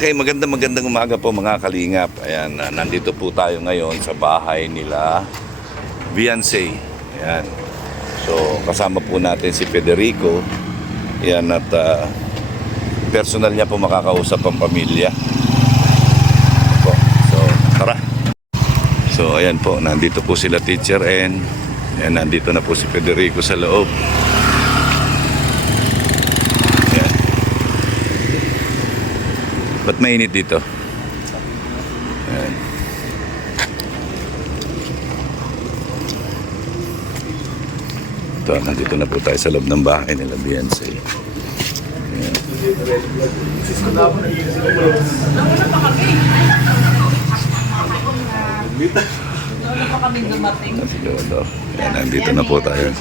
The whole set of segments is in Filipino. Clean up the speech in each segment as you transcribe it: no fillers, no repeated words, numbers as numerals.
Okay, magandang umaga po mga kalingap. Ayan, nandito po tayo ngayon sa bahay nila Viancy. Ayan. So, kasama po natin si Federico. Ayan, at personal niya po makakausap ang pamilya. Po. So, tara. So, ayan po, nandito po sila Teacher N. Ayan, nandito na po si Federico sa loob. Ba't mainit dito? Ayan. Ito, nandito na po tayo sa loob ng bahay nila Viancy. Ayan. Ayan, nandito na po tayo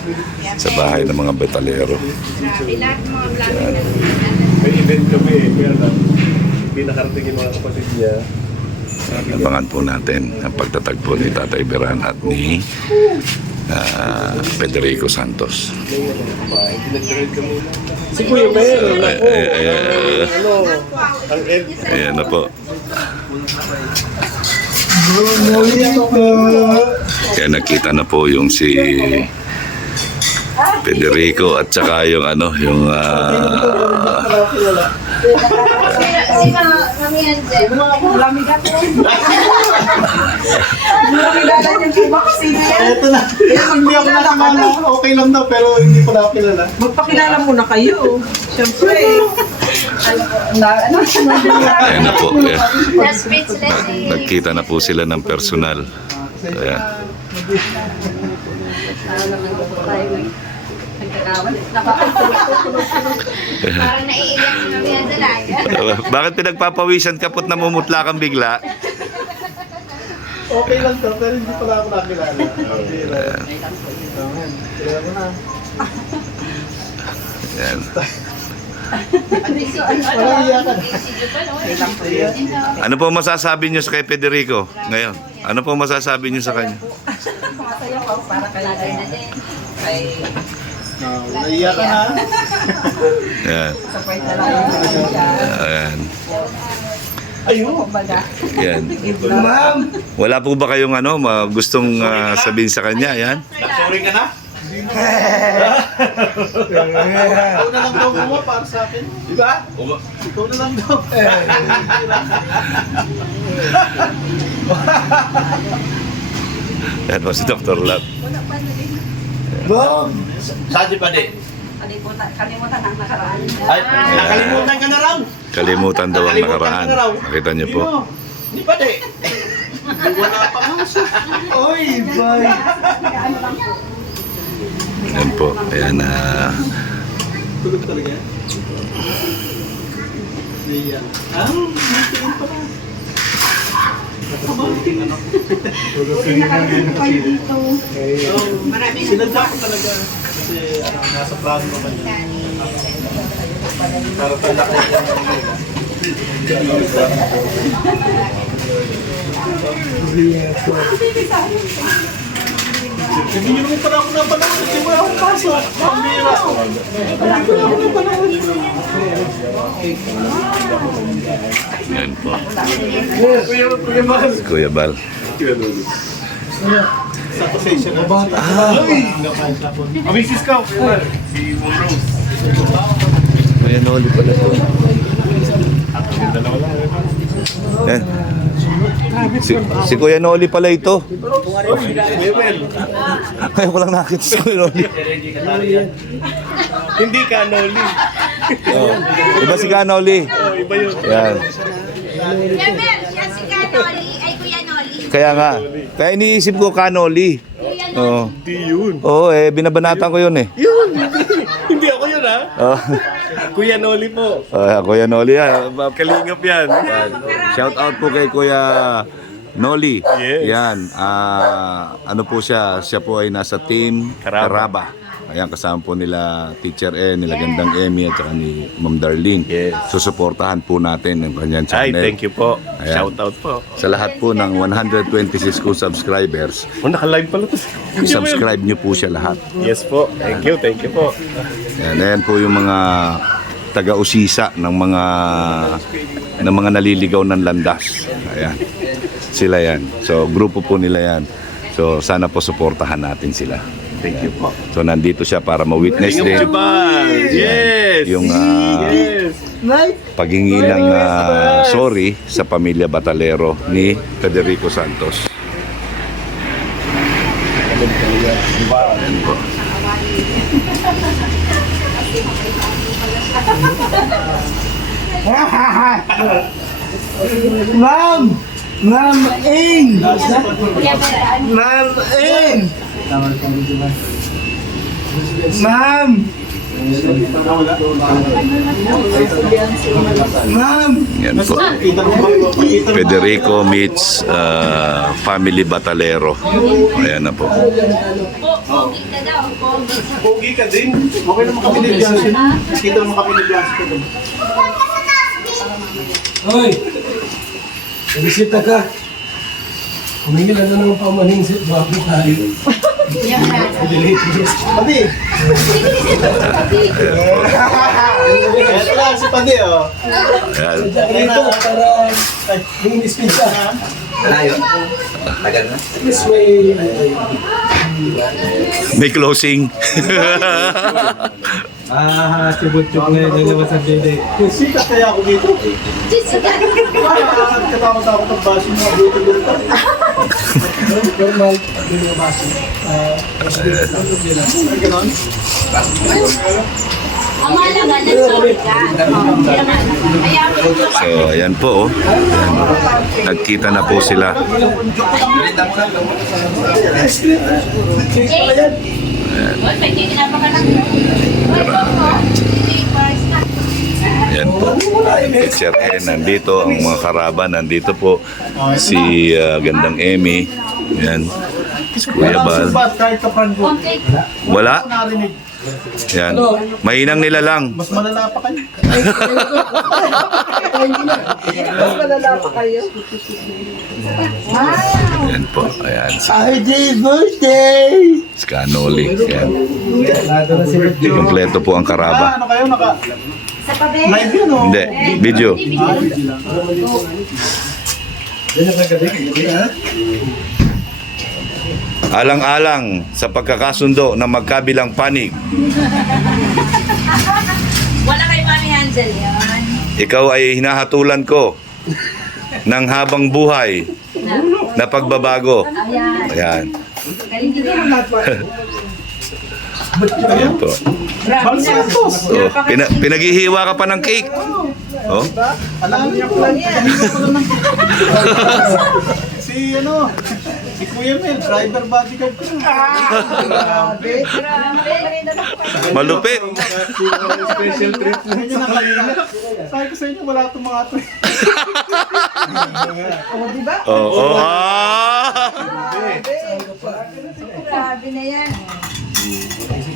sa bahay ng mga betalero. Ayan. May event kami, kaya lang pinakarating yung mga kapatid niya. Abangan po natin ang pagtatagpo ni Tatay Beran at ni Federico Santos. Si Kuya Mel, Ayan na po. Kaya nakita na po yung si Federico at saka yung yung Ito na. Hindi ako nakakala. Okay lang daw pero hindi ko nakakilala. Magpakilala muna kayo. Siyempre. ayan na po. Nagkita na po sila ng personal. Ayan. Parang naiiyak si Mami Adelaide. Bakit pinagpapawisan ka po't namumutla kang bigla? Okay lang daw pero hindi pala ako nakakilala. Kaya mo na. Ayan. Parang iyakan. Ano po masasabi niyo sa kay Federico ngayon? Ano po masasabi niyo sa kanya? Masaya ko para kalagay na din. Kay Naiyakan na. Ayan. support na lang siya. Ayan. Ayun. Kumbaga. Ayan. Ma'am. Wala po ba kayong gustong sabihin sa kanya? Ayan. Sorry ka na? Ikaw na lang daw mo para sa akin. Di ba? Ikaw na lang daw. Ayan po si Dr. Lab. Bob! Saan pa din? Kalimutan ang nakaraan. Ay, nakalimutan ka na raw. Kalimutan daw ang nakaraan. Nakita niyo po. Hindi pa din. Wala pa nga siya. Oy, bye. Ayan po. Ayan na. Tulog talaga? Iya. Ah, hindi pa lang. Sinadya ko talaga kasi nasa plano naman yan. Para pala ko hindi nyo naman pala ako napanood kasi wala akong pasok. Pambira ko. Wala ako napanood. Ayan po. Kuya Bal. Si Kuya Bal. Sa pasensya na. Ay! Amisis ka, Kuya Bal. Si Mom Rose. Ayan, ulit pala po. Dalawa lang. Ayan. Si Kuya Noli pala ito. Kuya Bal. Ngayon ko lang nakita si Kuya Noli. Hindi ka, Noli. Oh. Iba si Kanoli. Iba yun. Ayan. Yan, Mel. Yan si Kanoli. Ay, Kuya Noli. Kaya nga. Kaya iniisip ko Kanoli. Oo. Hindi yun. Oo, binabanatan ko yun eh. Yun! Hindi ako yun, ha? Oh. Kuya Noli po. Kuya Noli yan. Kalingap yan. Shout out po kay Kuya Noli. Yes. Yan. Ano po siya? Siya po ay nasa team Karaba. Ayan, kasama po nila Teacher N, nila Gandang Emmy at saka ni Ma'am Darlene. Yes. Susuportahan po natin ang kanyang Ay, channel. thank you po. Ayan. Shout out po. Sa lahat po ng 126 ko subscribers, Oh, naka-live pala to. subscribe niyo po siya lahat. Yes po. Thank you po. Ayan po yung mga taga-usisa ng mga naliligaw ng landas. Ayan. Sila yan. So, grupo po nila yan. So, sana po suportahan natin sila. Thank you po. So, nandito siya para ma-witness din Yes! yung Yes! paghingi ng sorry sa pamilya Batalero ni Federico Santos. Ayan po. Ma'am! Ma'am Ing! Ma'am Ing! Ma'am! Ma'am! Yan po. Federico meets family Batalero. Ayan na po. Pogi ka daw, pogi. Pogi ka din. Okay naman kami ni Biancy. Kita naman kami ni Biancy ko doon. Hoy! Bisita ka. Humingi na naman pamaling sa bago tayo. Pati! Ito lang si Pati, oh. Ayan. Dito para yung dispensa. This way. May closing. Si Butchok na yun naman sa bide. Sikat kaya ako dito. Katakot ako ng baso mga buto dito. Normal. Yung baso. Ganon? Ang mahalaga na sorry ka. Kaya So, ayan po. Oh. Ayan. Nagkita na po sila. Hoy, may kinapa ka lang. Ayan po. Picture nandito. Ang mga karaban nandito po. Si Gandang Emmy. Ayan. Si Kuya Bal. Kahit kapran ko. Konti. Wala. Narinig. Ayan. Mahinang nila lang. Mas malala pa kayo. Mas malala pa kayo. Ayan po. Ayan. Si Happy birthday! Scanoli. Ayan. Lado na si Butchok. Kompleto po ang karaba. Ano kayo? Sa pabe. Live yun, oh. Hindi. Video. Ganyan ka gabi. Ha? Alang-alang sa pagkakasundo ng magkabilang panig. Wala kay Mami Hansel yan. Ikaw ay hinahatulan ko ng habang buhay na pagbabago. Ayan. Ayan. Galing dito. Ayan po. Grabe na. Oh, pinaghihiwa ka pa ng cake. Oh. Alam niya po. Si Kuya Mel, driver bodyguard ko. Grabe. Malupit. Special treat na niya nakalina. Sabi ko sa inyo, wala itong mga ito. O, di ba? Oh, oh. Ah! Grabe na yan.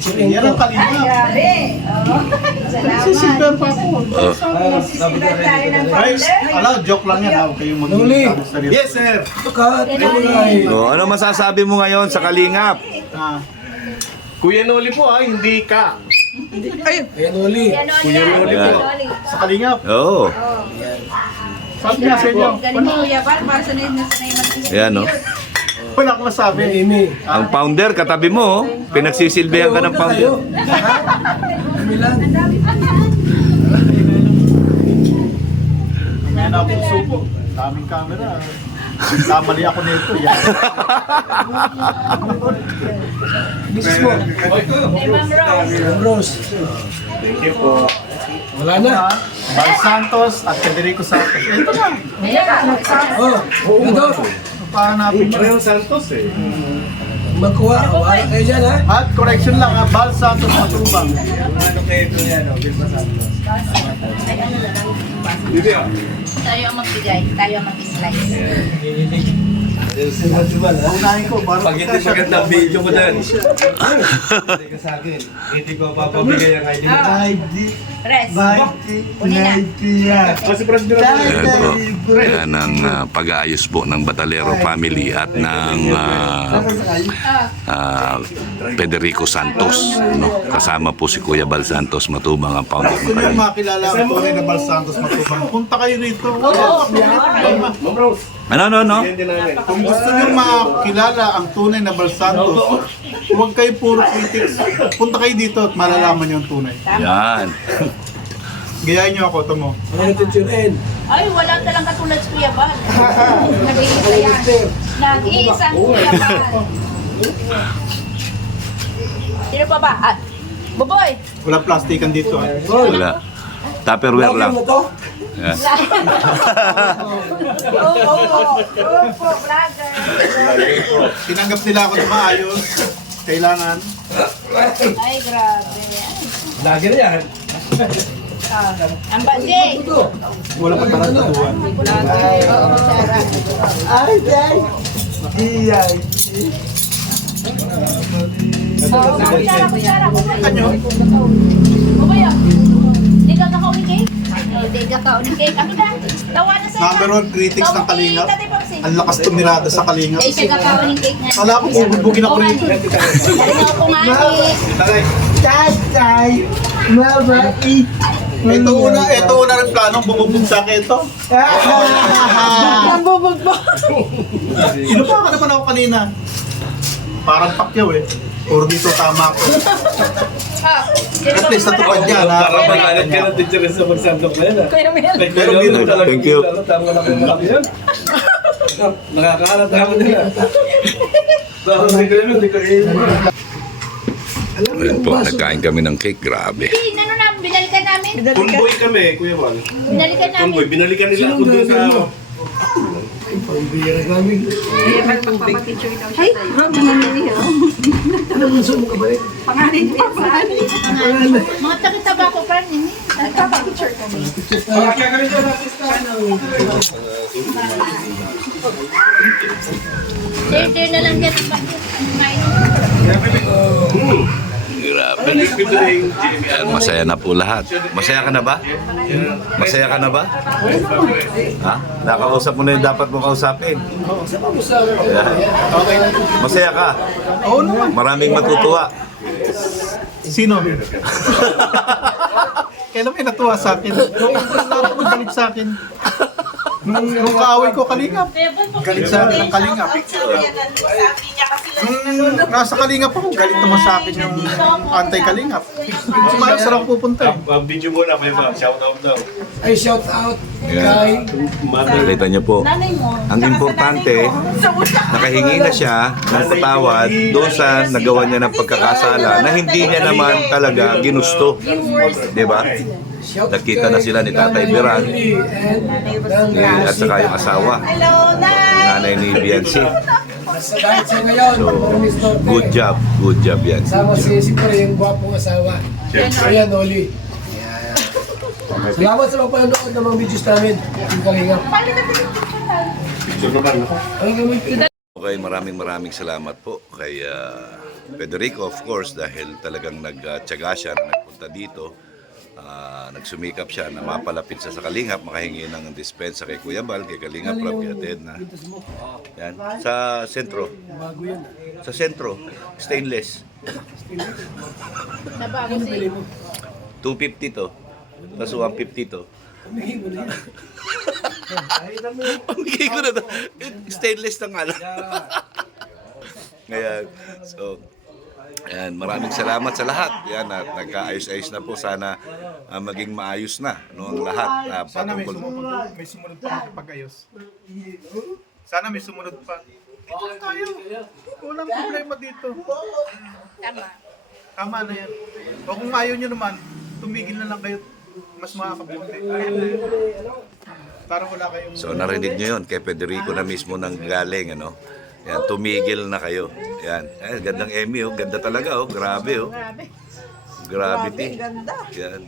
Yan ang kalina. Grabe. Oh. Salamat. Sisilver pa ako. Sisilver tayo ng Ay, powder. joke lang yan. Huwag kayong Nuli. mag-seryoso. Yes, sir. Kat. Oh, ano masasabi mo ngayon sa Kalingap? Kuya Noli po hindi ka. Ayan uli. Yan Oli. Oli. Sa Kalingap. Oo. Sabi niya sa inyo. Galing mo Kuya Bar, para sanay na sanay mag-isip. Ayan, oh. Wala akong masabi. Amy. Ang founder, katabi mo, oh. Pinagsisilbihan ka ng founder. Kami lang. May na akong supo. Daming camera. Kamali ako nito. Yan. Misis mo. Kay Ma'am Rose. Rose. Thank you po. Wala na. Bal Santos at Federico Santos. Ito lang. Oh, ito. Pahanapin niyo. Parehong Santos eh. Magkuha. Wala kayo dyan ha. At correction lang, Bal Santos Matubang. Tayo ang magbigay, tayo ang mag-slice. Simal, ha? Unahin ko, para Pag hindi maganda ang video ko dyan. Hindi ka sa akin. Hindi ko papabigay ang ID. ID. Res. Unina. Kasi president Ayan po. Ayan ang pag-aayos po ng Batalero family at ng Federico Santos. No? Kasama po si Kuya Bal Santos Matubang ang founder ng Gusto niyo kalinga. makilala ang tunay na Bal Santos Matubang. Punta kayo rito. Ano? Kung gusto niyo makilala ang tunay na Bal Santos, huwag kayo puro critics. Punta kayo dito at malalaman niyo ang tunay. Yan. Gayahin niyo ako, Tomo. Ano ito tune-in? Ay, wala talang katulad sa Kuya Bal. Nag-iisa yan. Nag-iisang Kuya Bal. Sino pa ba? Boboy! Wala plastikan dito. Wala. Tupperware lang. Ano to? Yan. Opo, vlogger. Tinanggap nila ako na maayos. Kailangan. Ay, grabe. Lagi na yan. Ang banje. Wala pa tarantatuan. Oo, Sarah. Kutsara. Kanyo? Boboy, hindi ka kakaw ni cake? Hindi ka kakaw ni cake. Kami na. Tawa na sa'yo. Number one critics ng Kalingap. Tatay Papsi. Ang lakas tumirada sa Kalingap. Eh, siya kakaw ni cake nga. Kala ko bubugin ako rito. Dali ako nga ni. Ito una rin planong bumubog sa akin ito. Inupa ka naman ako kanina. Parang pakyaw eh. Puro dito tama ako. At least natupad niya na. Para magalit ka ng teacher sa pagsandok na yun, ha? Pero biro talaga. Thank you. Tama na kung malaki yan. Nakakahanap naman nila. Parang hindi ko yun, hindi ko yun. Ayan po, nagkain kami ng cake. Grabe. Ano namin, binalikan namin. Convoy kami, Kuya Juan. Binalikan namin. Binalikan nila ako doon sa... Ay, pambira kami. Ano gusto mo ka ba rin? Mga taga-tabako pa rin. Nagpapapicture kami. Share na lang dyan. Grabe. Ayan, masaya na po lahat. Masaya ka na ba? Masaya ka na ba? Ha? Nakausap mo na yung dapat mo kausapin. Ayan. Masaya ka? Oo naman. Maraming matutuwa. Sino? Kailan may natuwa sa akin? Nung galit sa akin. Nung kaaway ko Kalingap. Galit sa akin ang Kalingap. Nung nasa Kalingap ako, galit naman sa akin yung anti-Kalingap. Sumayos sarang pupunta eh. Ang video mo na, may mga shout out daw. Ay, shout out Ayan. kay Nakita niyo po. Nanay mo. Ang importante, nakahingi na siya ng patawad doon sa nagawa niya ng pagkakasala na hindi niya naman talaga ginusto. Di ba? Nakita na sila ni Tatay Biran at saka yung asawa, nanay ni Biancy. Kahit sa ngayon, Miss Norte. Good job yan. Sama si Pare, yung gwapong asawa. Ayan, Oli. Salamat sa mga panonood ng mga videos namin. Yung Kalingap. Ano naman yun? Okay, maraming salamat po kay Federico, of course, dahil talagang nagtiyaga siya na nagpunta dito. Nagsumikap siya na mapalapit sa Kalingap, makahingi ng dispensa kay Kuya Bal, kay Kalingap, Rabiated na. Yan, sa sentro. Sa sentro, stainless. Nabago si... 250 to. Tapos 150 to. Pamigay ko na to. Stainless na nga lang. Ngayon, so, ayan, maraming salamat sa lahat. Yan, at nagkaayos-ayos na po. Sana maging maayos na no, ang lahat. Sana may Patungkol. sumunod pa pag-ayos. Sana may sumunod pa. Dito lang tayo. Walang problema dito. Tama. Tama na yan. O kung ayaw nyo naman, tumigil na lang kayo. Mas makakabuti. Para wala kayong... So narinig nyo yun, kay Federico na mismo nang galing, ano? Yan, tumigil na kayo. Yan, gandang Emmy, oh. Ganda talaga, oh. Grabe, oh. Grabe. Gravity. Yan.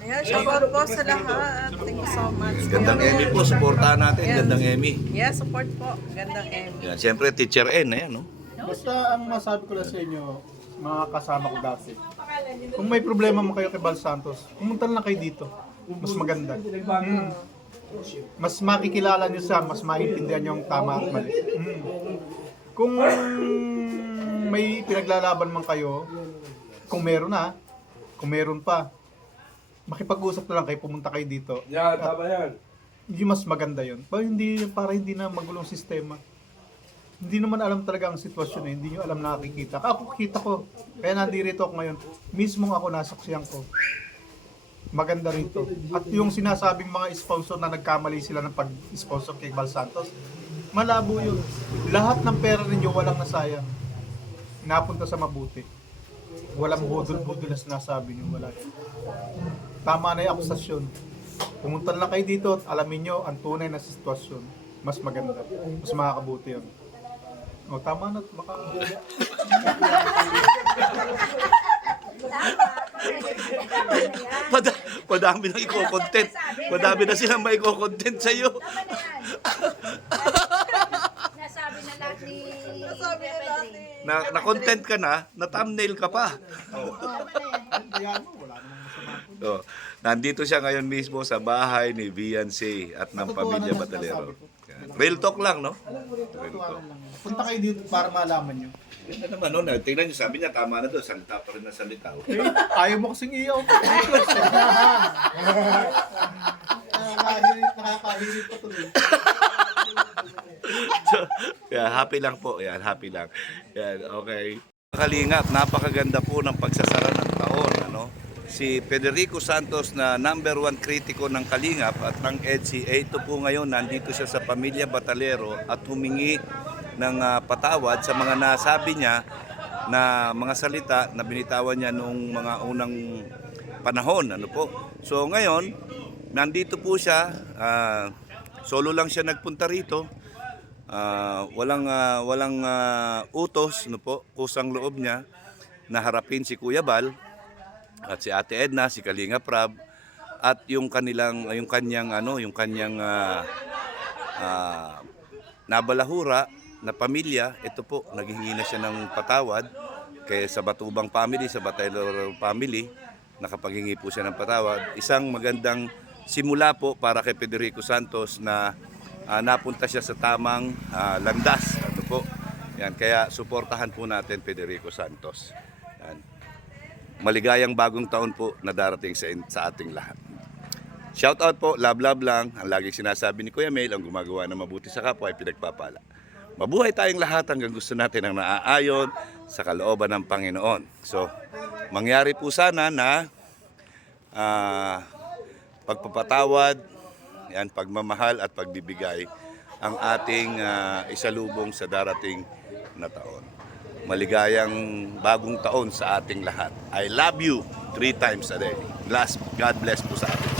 Ayan, shoutout po sa lahat. Thank you so much. Gandang Emmy po, supportahan natin. Yes. Gandang Emmy. Yes, support po. Gandang M. Yan, siyempre, Teacher N, ayan, no? Basta ang masabi ko lang sa inyo, mga kasama ko dati, kung may problema mo kayo kay Bal Santos, pumunta lang kayo dito. Mas maganda. Mas makikilala niyo siya, mas maintindihan niyo ang tama at mali. Kung may pinaglalaban man kayo, kung meron na, kung meron pa, makipag-usap na lang kayo, pumunta kayo dito. Yan, tama yan. Hindi mas maganda yun. Para hindi na magulong sistema. Hindi naman alam talaga ang sitwasyon eh. Hindi nyo alam nakikita. Ako kita ko. Kaya nandito ako ngayon. Mismong ako nasaksiyan ko. Maganda rito. At yung sinasabing mga sponsor na nagkamali sila ng pag-sponsor kay Bal Santos, malabo yun. Lahat ng pera ninyo walang nasayang. Napunta sa mabuti. Walang budol-budol na sinasabi niyo. Wala. Tama na yung akusasyon. Pumunta lang kayo dito at alamin nyo ang tunay na sitwasyon. Mas maganda. Mas makakabuti yun. O, tama na. Baka... Madami na i-content. Madami na silang may content sa'yo. Nasabi na lahat ni... Na-content ka na, na-thumbnail ka pa. Kaya mo, wala namang masama. So, nandito siya ngayon mismo sa bahay ni Viancy at ng pamilya Batalero. Yan. Real talk lang, no? Real talk. Punta kayo dito para malaman nyo. Ganda naman, no? Tingnan niyo, sabi niya, tama na doon. Salita pa rin na salita. Eh, ayaw mo kasing iyaw. Nakakahirit pa tuloy. So, yeah, happy lang po. Yan, happy lang. Yan, okay. Kalingap, napakaganda po ng pagsasara ng taon. Ano? Si Federico Santos na number 1 kritiko ng Kalingap at ng EDSA, ito po ngayon, nandito siya sa pamilya Batalero at humingi ng patawad sa mga nasabi niya na mga salita na binitawan niya noong mga unang panahon. Ano po? So ngayon, nandito po siya, solo lang siya nagpunta rito. Walang utos, no po, kusang loob niya na harapin si Kuya Bal at si Ate Edna, si Kalinga Prab at yung kanyang nabalahura na pamilya. Ito po, naghihingi na siya ng patawad kay sa Batubang family, sa Batalero family, nakapaghingi po siya ng patawad. Isang magandang simula po para kay Federico Santos na napunta siya sa tamang landas. Ito po. Yan, kaya suportahan po natin Federico Santos. Yan. Maligayang bagong taon po na darating sa ating lahat. Shout out po, love lang. Ang laging sinasabi ni Kuya Mel, ang gumagawa ng mabuti sa kapwa ay pinagpapala. Mabuhay tayong lahat hanggang gusto natin ang naaayon sa kalooban ng Panginoon. So, mangyari po sana na pagpapatawad, yan, pagmamahal at pagbibigay ang ating isalubong sa darating na taon. Maligayang bagong taon sa ating lahat. I love you 3 times a day. God bless po sa atin.